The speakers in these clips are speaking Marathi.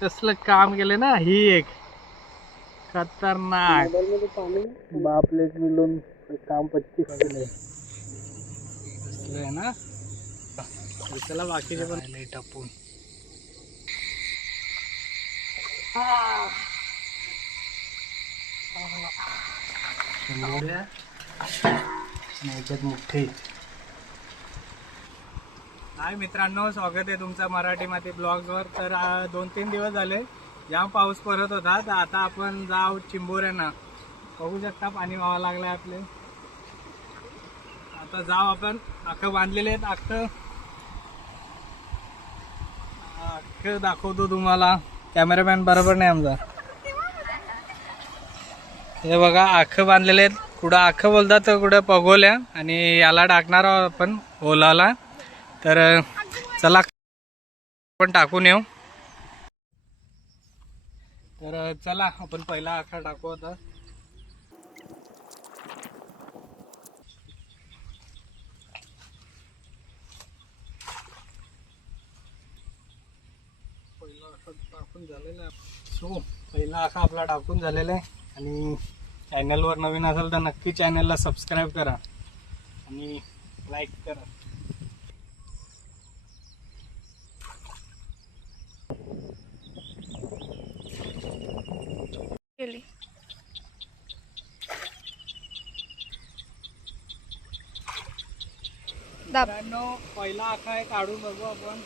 कसलं काम केले ना, ही एक खतरनाक बापलेट मिळून काम 25 केले आहे ना. चला बाकीचे पण टापून याच्यात मोठे. हाय मित्रांनो, स्वागत आहे तुमचं मराठी माती ब्लॉग्सवर. तर 2-3 दिवस झाले जाम पाऊस पडत होता, तर आता आपण जाऊ चिंबोऱ्यांना. बघू शकता पाणी व्हावं लागलंय आपले. आता जाऊ आपण. अख्खं बांधलेले आहेत, अख्खं दाखवतो तुम्हाला. कॅमेरामॅन बरोबर नाही आमचा. हे बघा अख्खं बांधलेले आहेत. कुठं अख्खं बोलतात तर कुठं पगोल्या, आणि याला टाकणार आहोत आपण ओलाला. तर चला आपण टाकून येऊ. तर चला आपण पहिला आखा टाकू. आता पहिला आखा टाकून झालेला आहे. सो पहिला आखा आपला टाकून झालेला आहे. आणि चॅनलवर नवीन असेल तर नक्की चॅनलला सबस्क्राईब करा आणि लाईक करा. पहिला आखा आहे, काढून बघू आपण.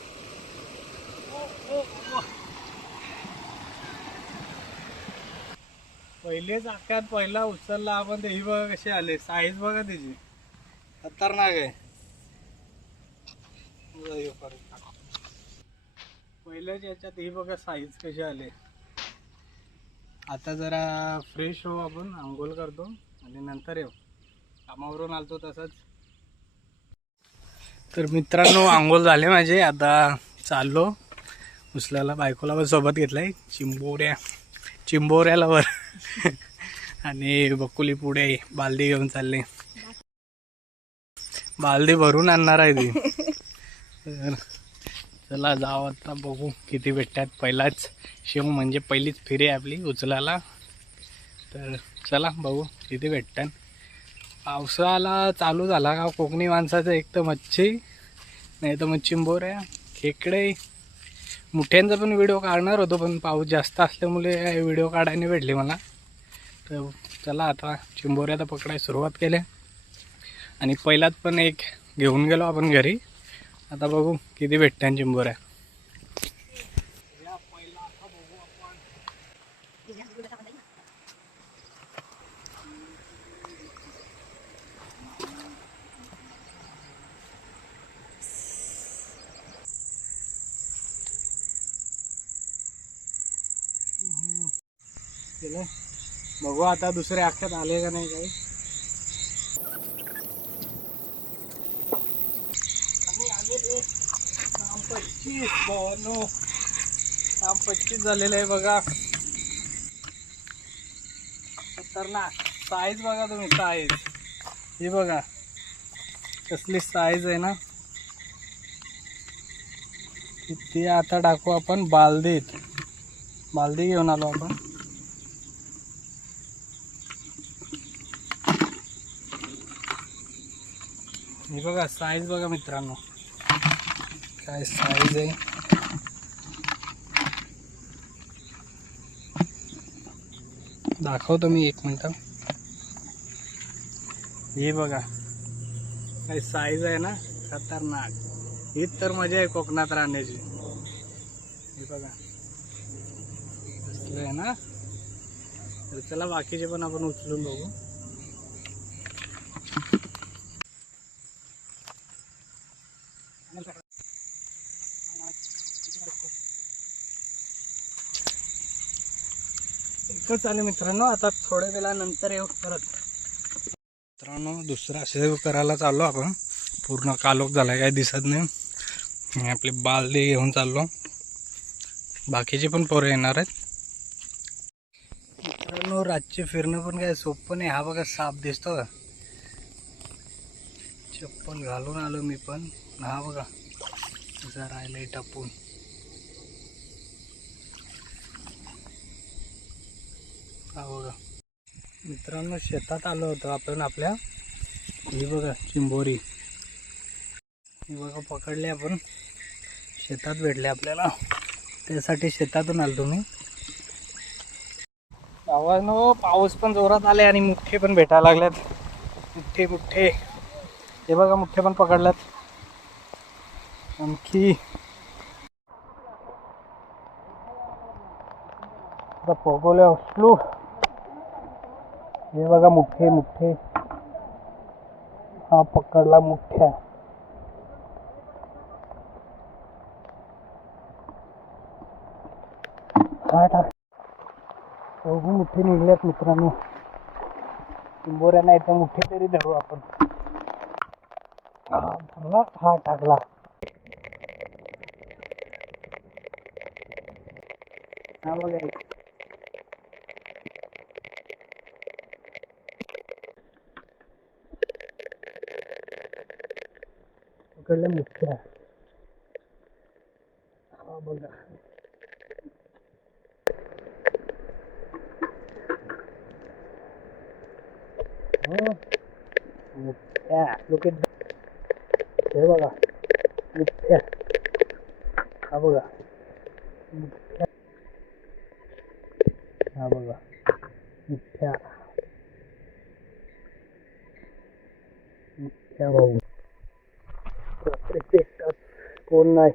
पहिलेच आख्यात पहिला उचलला आपण. ते ही बघा कशी आले, साईज बघा त्याची खतरनाक आहे. पहिल्याच याच्यात ही बघा साईज कशी आले. आता जरा फ्रेश हो, आपण आंघोळ करतो आणि नंतर येऊ. कामावरून आलतो तसंच. तर मित्रांनो आंघोळ झाले माझे. आता चाललो उचलायला. बायकोला पण सोबत घेतलाय. चिंबोऱ्याला वर आणि बकुली पुढे बालदी घेऊन चालले. बालदी भरून आणणार आहे ती. तर चला जाऊ आता, बघू किती भेटतात. पहिलाच शेव म्हणजे पहिलीच फिरे आपली उचलायला. तर चला बघू किती भेटतात. पावसाळा चालू झाला का कोकणी माणसाचं एक तर मच्छी, नाही तर मग चिंबोऱ्या, खेकडे. मुठ्यांचा पण व्हिडिओ काढणार होतो, पण पाऊस जास्त असल्यामुळे व्हिडिओ काढायला भेटले मला. तर चला आता चिंबोऱ्या तर पकडायला सुरुवात केली. आणि पहिलाच पण एक घेऊन गेलो आपण घरी. आता बघू किती भेटतात चिंबोऱ्या. बघू आता दुसऱ्या आख्यात आले का नाही काही. काम 25 झालेलं आहे बघा. खतरनाक साईज बघा तुम्ही. साईज ही बघा कसली साईज आहे ना. किती आता टाकू आपण बालदीत. बालदी घेऊन आलो आपण. हे बघा साईज बघा मित्रांनो, काय साईज आहे. दाखवतो मी, एक मिनिट. हे बघा काय साईज आहे ना, खतरनाक. हीच तर मजा आहे कोकणात राहण्याची. हे बघा कसलं आहे ना. तर चला बाकीचे पण आपण उचलून बघू. एकच आले मित्रांनो. आता थोड्या वेळानंतर येऊ परत. मित्रांनो दुसरा सेव करायला चाललो आपण. पूर्ण कालोख झालाय, काय दिसत नाही. आपली बालदी घेऊन चाललो. बाकीचे पण पोरं येणार आहेत. मित्रांनो रातचे फिरणं पण काय सोपं नाही. हा बघा साप दिसतो का. चप्पल घालून आलो मी पण. हा बघा जरा राहिलंय टापून. हा बघा मित्रांनो, शेतात आलो होतो आपण आपल्या. ही बघा चिंबोरी, ही बघा पकडली आपण, शेतात भेटले आपल्याला, त्यासाठी शेतातून आलो तुम्ही. भावानो पाऊस पण जोरात आले आणि मुठ्ठे पण भेटायला लागल्यात. मुठ्ठे मुठ्ठे, हे बघा मुठ्ठे पण पकडल्यात. आणखी पोगोले असलो, हे बघा मुठ्ठे मुठ्ठे, हा पकडला मुठ्ठ्या. दोघं मुठ्ठे निघल्यात मित्रांनो. चिंबोऱ्या नाही तर मुठ्ठे तरी धरू आपण. हा टाकला. हा बघा पकडल्या मुठ्ठ्या. हा बघा मुठ्ठ्या. लोक हे बघा मुठ्ठ्या. हा बघा मुठ्ठ्या. हा बघा मुठ्ठ्या. मुठ्ठ्या भाऊ कोण नाही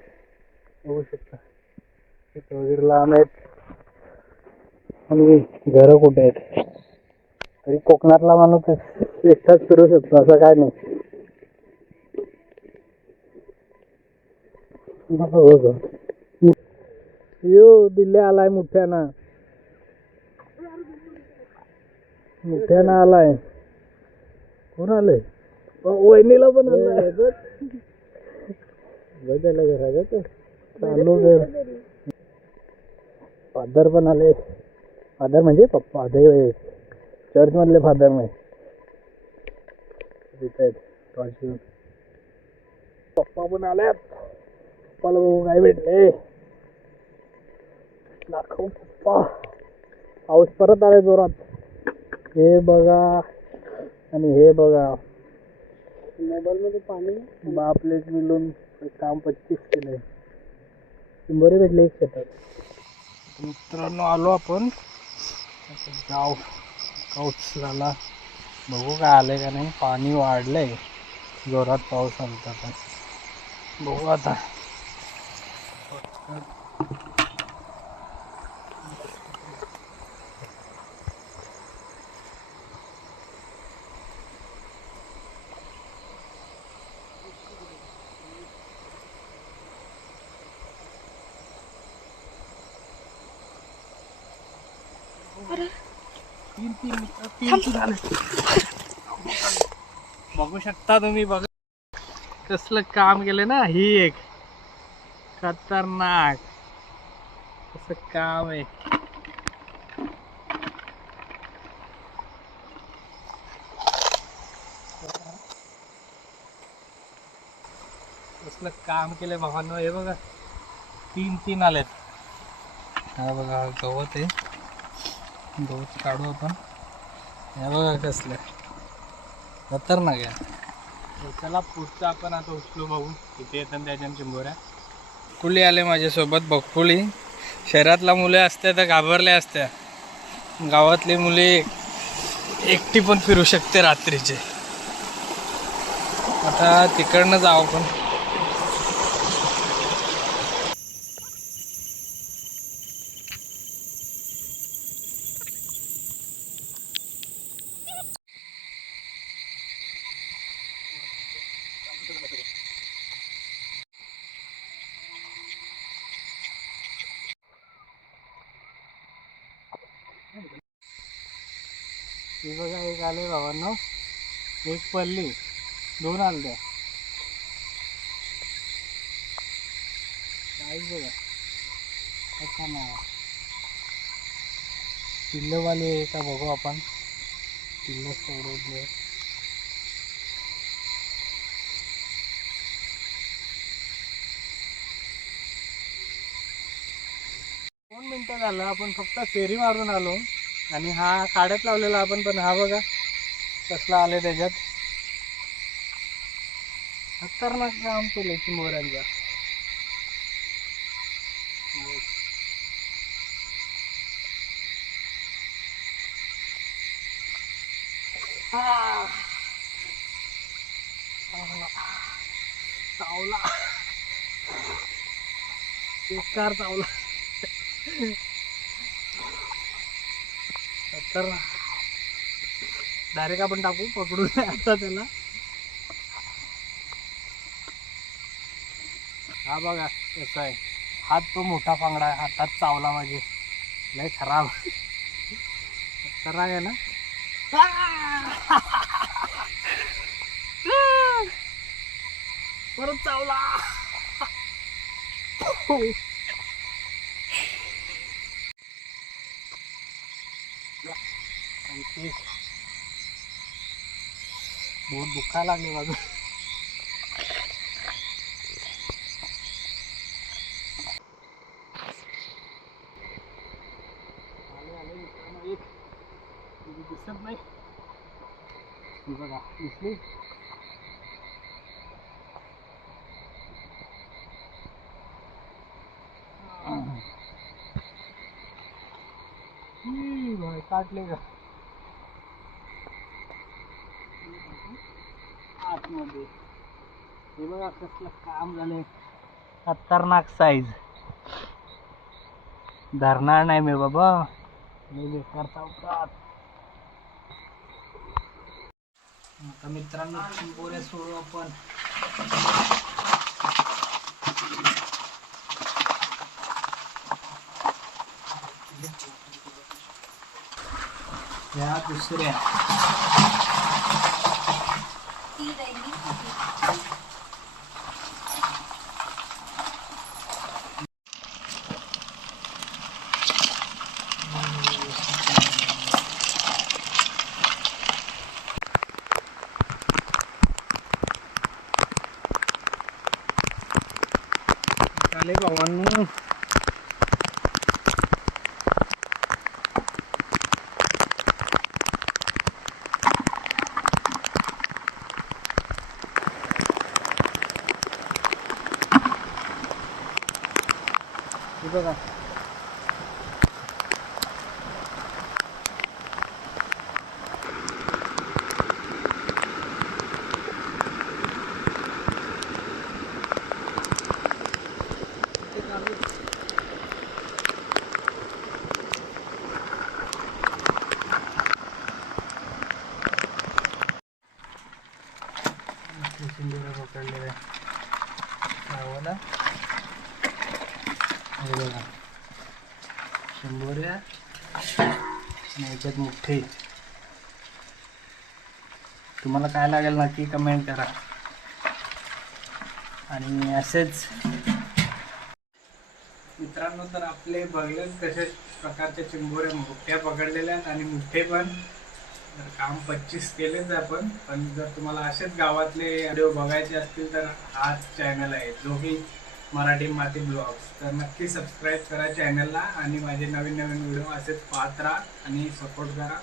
बघू शकता. वगैरे लांब आहेत आणि घर कुठे आहेत. तरी कोकणातला माणूस एकटाच फिरू शकतो असं काय नाही. यो दिल्ली आलाय मुठ्यानं. मुठ्यानं आलाय. कोण आलंय? वहिनीला पण आलाय. बघायला घरा चालू घर. फादर पण आले. फादर म्हणजे पप्पा, देव चर्च मधले फादर नाही. पप्पा पण आल्यात. पप्पाला बघू काय भेटले. दाखव पप्पा. पाऊस परत आलाय जोरात. हे बघा आणि हे बघा. मोबाईल मध्ये पाणी बापले मिळून काम 25 केलंय. चिंबोरी भेटले एक शेतात. मित्रांनो आलो आपण. जाऊ पाऊस झाला, बघू काय आलंय का नाही. पाणी वाढलंय, जोरात पाऊस आलता आता. बघू आता. तीन झाले. बघू शकता तुम्ही. बघा कसलं काम केलं ना. ही एक खतरनाक कसं काम आहे. कसलं काम केलंय भावांनो. हे बघा तीन आलेत. हा बघा गवत आहे, गवत काढू आपण. हे बघा कसलं खतरनाक आहे. चला पुढचं आपण आता उचलू, बघू किती येतात त्याच्या चिंबोऱ्या. बघकुली आले माझ्यासोबत. बघकुली शहरातला मुले असत्या तर घाबरल्या असत्या. गावातली मुले एकटी पण फिरू शकते रात्रीचे. आता तिकडनं जाऊ आपण. हे बघा एक आले भावांनो, एक पल्ली, 2 आलत्या. काहीच बघा आता ना पिल्लवाले का बघू आपण. पिल्ल सोडवले. 2 मिनिटं झालं, आपण फक्त फेरी मारून आलो. आणि हा काड्यात लावलेला आपण, पण हा बघा कसला आले त्याच्यात. खतरनाक काम केले चिंबोऱ्यांचा. चावला, बेकार चावला. तर डायरेक्ट आपण टाकू, पकडून आता त्याला. हा बघा कसा आहे हात, तो मोठा फांगडा आहे, हातात चावला माझे, लय खराब. खतरनाक आहे ना. परत चावला. बहुत दुखायला लागले माझं. एक दिसत नाही बघा, दिसली. काटले का आतमध्ये. हे बघा कसलं काम झालंय, खतरनाक साईज. धरणार नाही मी बाबा, मी बेकार चावतात. आता मित्रांनो चिंबोऱ्या सोडू आपण. या दुसऱ्या चाले भावांनो. हे बघा चिंबोऱ्या पकडलेल्या गावाला. हे बघा चिंबोऱ्या आणि याच्यात मुठ्ठे. तुम्हाला काय लागेल नक्की कमेंट करा. आणि असेच मित्रांनो, तर आपले बघलेच कशा प्रकारच्या चिंबोऱ्या मुठ्ठ्या पकडलेल्या आहेत आणि मुठ्ठे पण. तर काम 25 केलेच आपण, पण जर तुम्हाला असेच गावातले व्हिडिओ बघायचे असतील तर हाच चॅनल आहे, जोगी मराठी माती ब्लॉग्स. तर नक्की सबस्क्राईब करा चॅनलला आणि माझे नवीन नवीन व्हिडिओ असेच पाहत राहा आणि सपोर्ट करा.